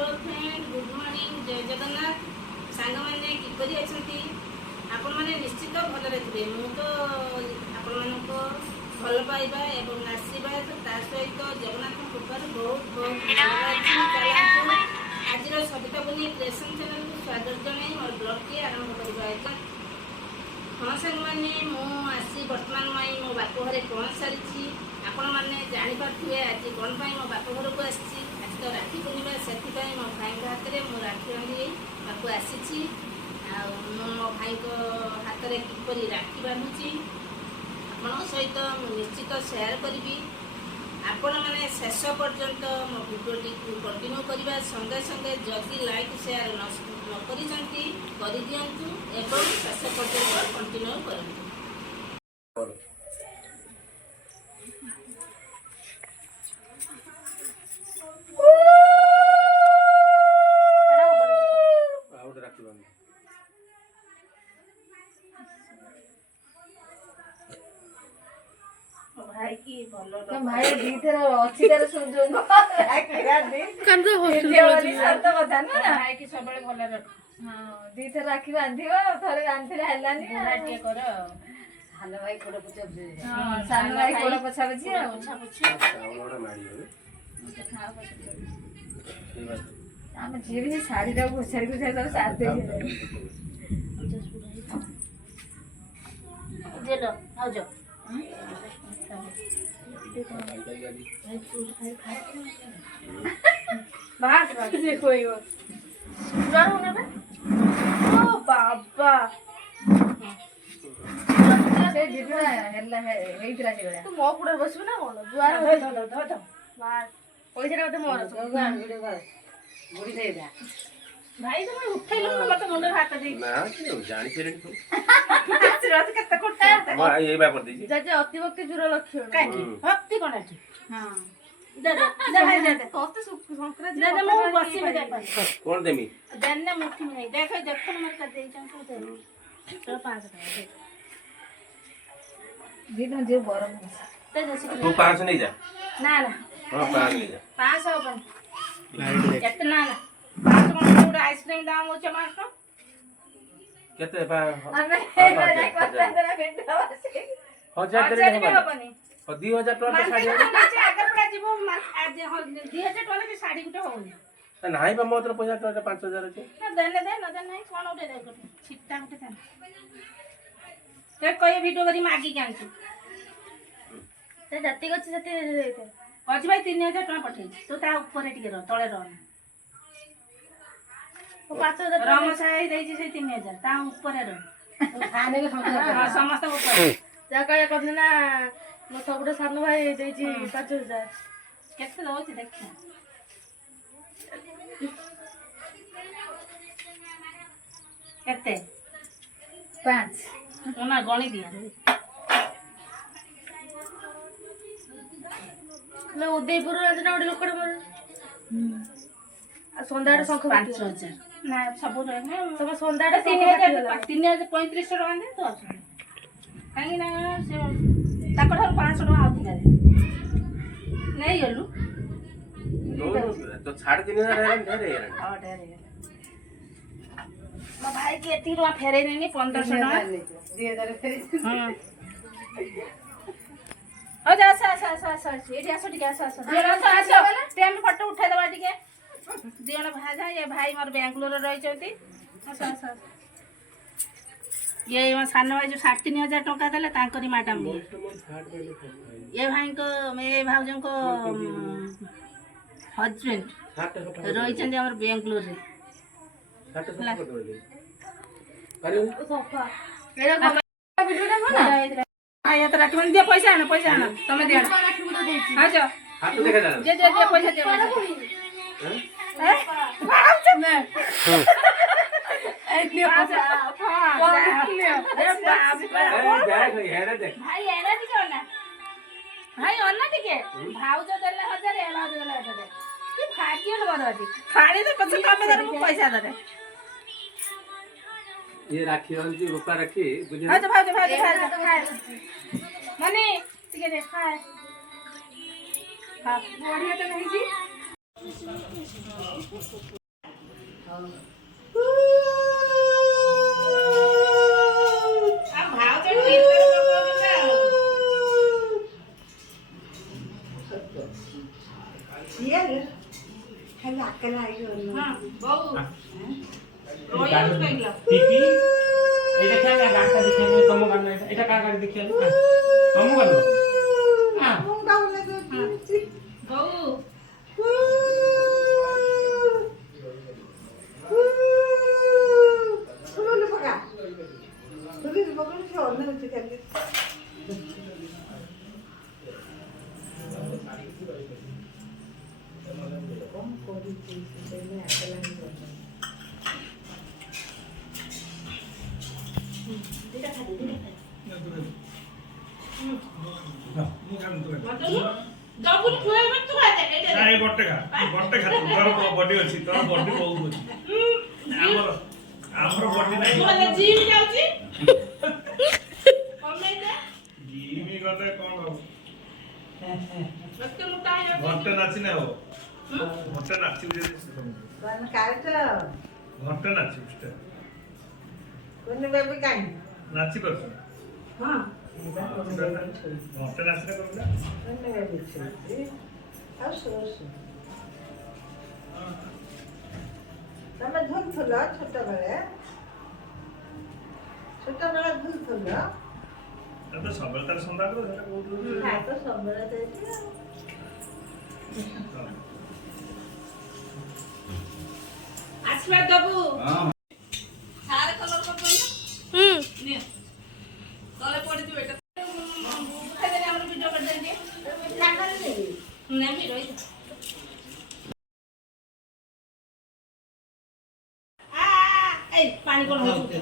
Hello friend good morning जय जगन्नाथ सांग मैंने किपरि अछंती आपण माने निश्चित भल रे मु तो आपण मानको भल पाइबा एवं आशीर्वाद ता सहित जगन्नाथ कृपार बहुत बहुत आज सविता बनी क्रिएशन चैनल को स्वागत जनाई और ब्लॉग की आरंभ करबा हाँ सांग मैंने मु आसी वर्तमान मई मो बाप घरे पहुँच सारी आपण मैंने जानीपे आज कौन मो बाप घर को आसी तो राखी पूर्णिमा से मो भाई हाथ में मु राखी बांधी बापू आसी मो भाई हाथ में किपरि राखी बांधुची आपण सहित निश्चित शेयर करी आपण मैंने शेष पर्यंत मो भिडियोटी कंटिन्यू करने संगे संगे जदि लाइक शेयर न कर दिंतु एवं शेष पर्यंत कंटिन्यू करूँ। भाई की भलो भाई दीथर अछि तार सुनजो न राखिरा दे कन तो होली सत कथा न भाई की सबले भलो रख। हां दीथर राखी बांधियो थरे बांधिला हलानी बुढ़ाटिए कर हालो भाई कोड़ पुछा बुझे हां सान भाई कोड़ पुछा बुझे पुछा पुछा चावलड़ा मारी होवे मते खा पछ ठीक बात हम जे भी साड़ी दा घुसारी घुसारी सब साथ दे जे लो आओ जो बात जे कोई हो डरो ना बे ओ बाबा से जितना हेला है हेइतरा से गया तू मो पुडर बसबे ना कोन दुआर धो बास पैसा मते मोर गान वीडियो कर बुढ़ी दे दा भाई तुम उठैलो मते मुंड हाथ दे ना जानी छेरे तो आशीर्वाद कत्ते कोटा मैं यही बात कर दीजिए जजे अतिभक्ति जुर लक्ष्य काकी भक्ति कोन आठी हां दे भाई दे कते संक्रांत दे मो बसी में दे कौन देमी देने मुट्ठी में नहीं देख जखन मर कर दे चंको दे तो 5 दे दिन जे गरम ते जैसे तू 5 नहीं जा ना ना हां 5 नहीं जा 5 अपन इतना ना 5 मन आइसक्रीम दाम हो चमास को केते बा हमें नहीं करता तेरा बेटा बसे 1000 हजार दे भी हबनी और 2000 टका साड़ी आगे पड़ा जीवो आज 2000 टका के साड़ी गुटे होनी नहीं बा मोर पैसा टका 5000 अछि ना देने दे न दे नहीं कोन उठे दे छिट्टा उठे दे ते कोई वीडियो करी मागी कांची ते जति गछि जति देते अछि भाई 3000 टका पठै तू ता ऊपर टिके रह तळे रह ओ 5000 राम साई देछि से 3000 ता ऊपर रह खाने के हां समस्त ऊपर जा कहे कहले ना मो सबुटे सानो भाई देछि 5000 केते दउछि देखि केते 5 ओना गणी दिया ले उदयपुर आज ना ओडे लोकड़ मोर आ संध्याडे शंख 5000 ना सब रहे ना तब संध्याडे 3035 टका दे तो काहे ना से ताको 500 टका आउथिला नहीं गलु तो 3500 रहन ढेरे यार हां ढेरे मो भाई के एती टका फेरे नहीं 1500 टका 2000 फेरी हां ओ जा सा एठी आसो टिके आसो टाइम फोटो उठा देबा टिके दियण भाजा ये भाई मोर बेंगलोर रही चंती आसो ये मो सान भाई जो 3500 टका देले तांकरी मैडम ये भाई को ये भाउजन को हस्बैंड रही चंदी हमर बेंगलोर रे अरे सोफा एरा वीडियो ना ना आया तो राखी मन दे पैसा आना तमे दे राखी बुदा देछि हां जा हाथ तो देखा जा जे पैसा दे हैं ना ए लियो आजा हां ए बाप हेरे दे भाई एना टिके ना भाई अन्ना टिके भाउज देले 1000 ए भाउज देले 1000 की फाकी न बरदी फाड़ी दे पछ कमे दर मु पैसा दे ये राखी हंती रुपा राखी बुझे हां तो भाउज मने टिके दे हां हां बढ़िया तो नहीं जी ଖାଲି ଆକଲା ହେଇଗଲ ପିପି ଏଇଟା क्या गाड़ी का देखिए तुम गाड़ी एटा का गाड़ी देखिए तुम गाड़ी हां ନାଇଁ ଗୋଟେ ଖା ତୋର ବଡି ଅଛି ତୋର ବଡି ବହୁତ ଅଛି ଆମର ବଡି ନାହିଁ ଜିମ୍ ଗଲେ କଣ ହବ ଘଣ୍ଟେ ନାଚିନେ ହବ ଘଣ୍ଟେ ନାଚିବୁ ଯଦି ଘଣ୍ଟେ ନାଚିବୁ ନାଚି ପାରୁଛୁ ଘଣ୍ଟେ ନାଚିଲେ କରୁଛା ତମେ ଧୁଲୁଥିଲ ଛୋଟବେଳେ ଧୁଲୁଥିଲ ତ ସବୁବେଳେ ତାର ସନ୍ଧ୍ୟା କରୁ ସେଟା କହୁଥିଲୁ ତ ସବୁବେଳେ ଦେଇଛି ଆଶୀର୍ବାଦ ଦବୁ ସାରେ କଲର କରିଦେଲୁ ନିଅ ତଳେ ପଡ଼ିଥିବ ଏଟା ଖାଇଦେଲେ ଆମର ଭିଡ଼ିଓ କରିଦେଲି ନେବି ରହିଥା এই পানি কোন হচ্ছে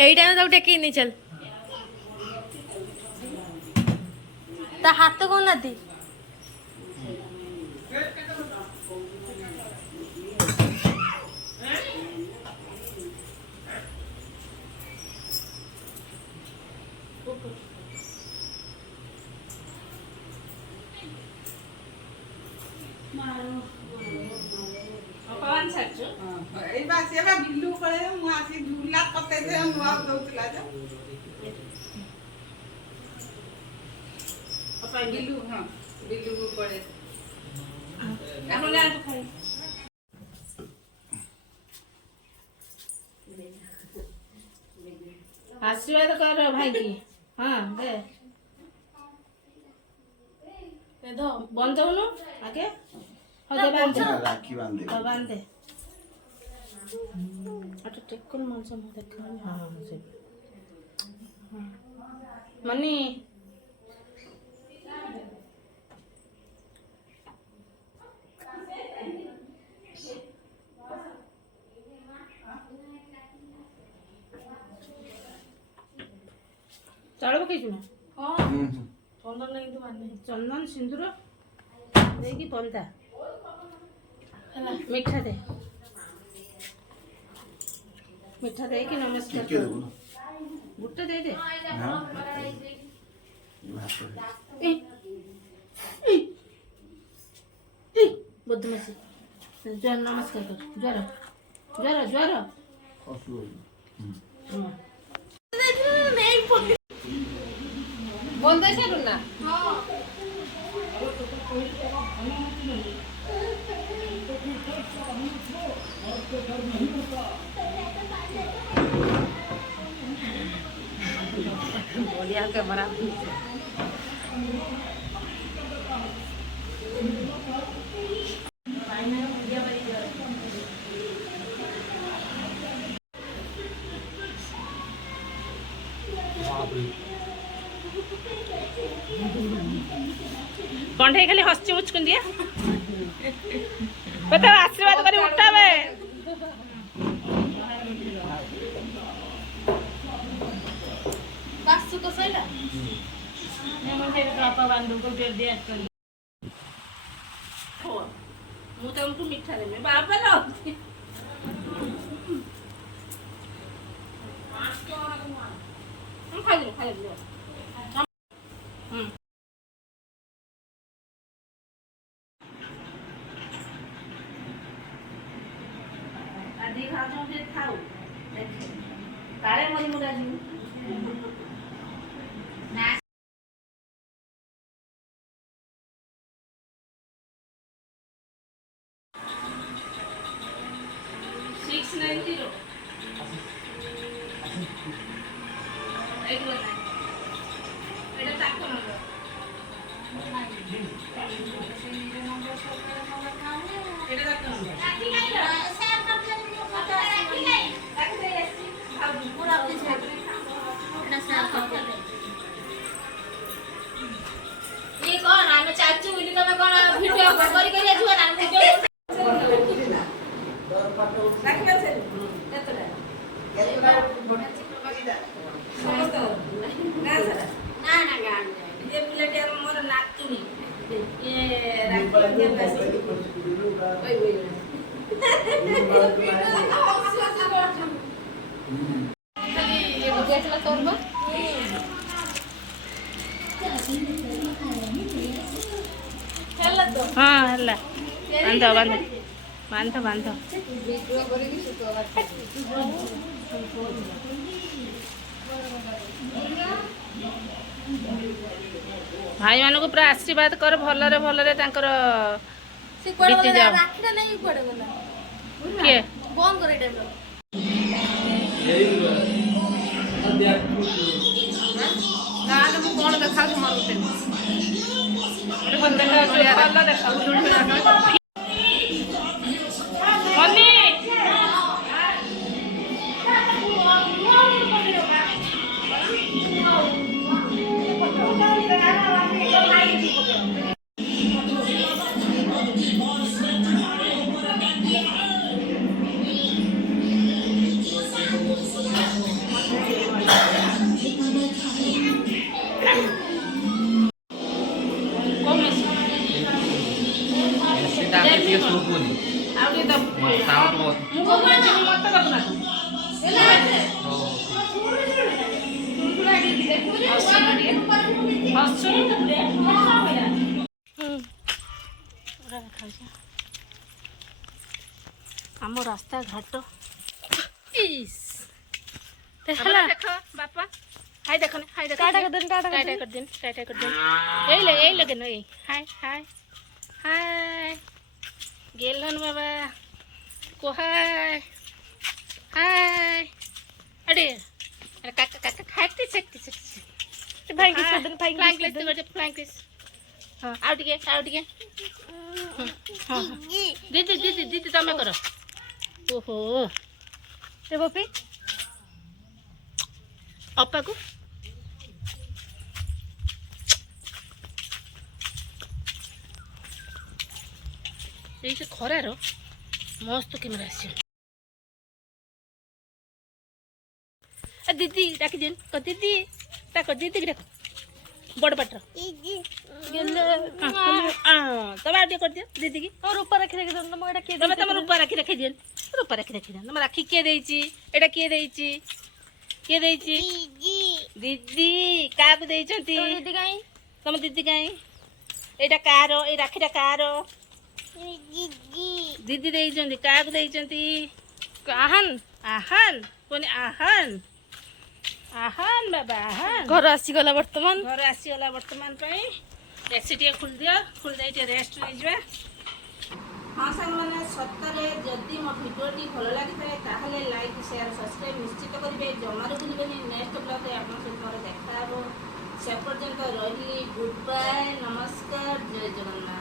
এইটা আমি তাকে টেকি নি চল তা হাত তো কোন নাতি ଏଇ ବା ସିଏ ବା ବିଲୁ ପଳେଇ ମୁଁ ଆସି ଝୁଲା ପକେଇ ଦେ ନୂଆ ଦଉଥିଲା ଯେ ବିଲୁ ହଁ ବିଲୁ ପଳେଇ आशीर्वाद कर भाई की हाँ दे दो बंद जाऊनु आगे हो दे बांध राखी बांधे तो बांध दे अच्छा टेकल मानस म देखा हाँ से मनी चाड़ पकईचु ना हाँ चंदन नहीं तो माने चंदन सिंदूर देखी पंदा है मीठा दे मीठा दे कि नमस्कार के देबो ना गुट्टा दे दे हां ए ए ए बदमाशी जर नमस्कार कर जर जर जर खसु বন্ধ হয়েছে না বলিয়া ক্যামেরা କଣ୍ଢେଇ ଖାଲି ହସି ମୁଚୁକୁନି ଦିଏ ତତେ ଆଶୀର୍ବାଦ କରି ଉଠାବେ ବାସୁକ ସଇଲା ମୁଁ ତମକୁ ମିଠା ଦେବି ବାବା ର ଖାଇଦେବି ଆଜି ଖାଉଛ ଖାଉ କାଳେ ମରି ମୁରା ଯିବୁ ये कौन आमे चाचू बोली तमे कौन वीडियो करी करी आजु ना वीडियो ना ना गान ये पिलाटी मोर नातुनी ये हाँ हल्ला बांध बांध बांध बांध भाई मानक पूरा आशीर्वाद कर भलरे भलरे तांकर से कोड बीती जाओ। राखीटा नहीं पड़े बोला किए बंद करे टाइम गाना मु कोन देखा छ मारू ते हम रास्ता घाट इस देखला देखो बापा हाय देखो ना हाय देखो काटा कर दिन काटा टाटा कर दिन टाटा कर दिन यही लगे ना यही हाय हाय हाय गेलन बाबा को हाय हाय अरे अरे काका काका खाते सकते भाई किस दिन भाई फ्लैंक लेते बजे फ्लैंक किस हां आउट के हां दीदी दीदी दीदी तमे करो ओहो ते बपी अपा को এই যে খরার মস্ত ক্যামেরা আছে দিদি ডাকি দিন দিদি ডাকো দিদি ডাকো বড় পাটর তবে আর দিয়ে করে দিও দিদি কি और ऊपर रख रख दो तुम एटा के তবে তোমার উপর রাখি রেখে দিন উপর রাখি রেখে দিন তোমার রাখি কে দেইছি এটা কে দেইছি কে দেইছি দিদি কাকু দেইছন্তি तो दीदी काई ତମ ଦିଦି କାଇଁ ଏଇଟା କାହାର ଏଇ ରାକ୍ଷୀଟା କାହାର ଦିଦି ଦେଇଛନ୍ତି କାହାକୁ ଦେଇଛନ୍ତି आहान ଆହାନ ପୁଣି ଆହାନ ଆହାନ ବାବା ଆହାନ घर आसी गला वर्तमान ଘର ଆସିଗଲା ବର୍ତ୍ତମାନ ପାଇଁ ଏସି ଟିକେ ଖୋଲିଦିଅ ଖୋଲିଦେଇ ଟିକେ ରେଷ୍ଟ ନେଇଯିବା ହଁ ସାଙ୍ଗମାନେ ସତରେ ଯଦି ମୋ ଭିଡ଼ିଓଟି ଭଲ ଲାଗିଥାଏ ତାହେଲେ ଲାଇକ୍ ସେୟାର ସବସ୍କ୍ରାଇବ୍ ନିଶ୍ଚିତ କରିବେ ଜମାରୁ ଭୁଲିବେନି ନେକ୍ସଟ ବ୍ଲଗ୍ରେ ଆପଣଙ୍କ ସହିତ ମୋର ଦେଖା ହେବ ସେ ପର୍ଯ୍ୟନ୍ତ ରହିଲି ଗୁଡ୍ ବାଏ ନମସ୍କାର ଜୟ ଜଗନ୍ନାଥ।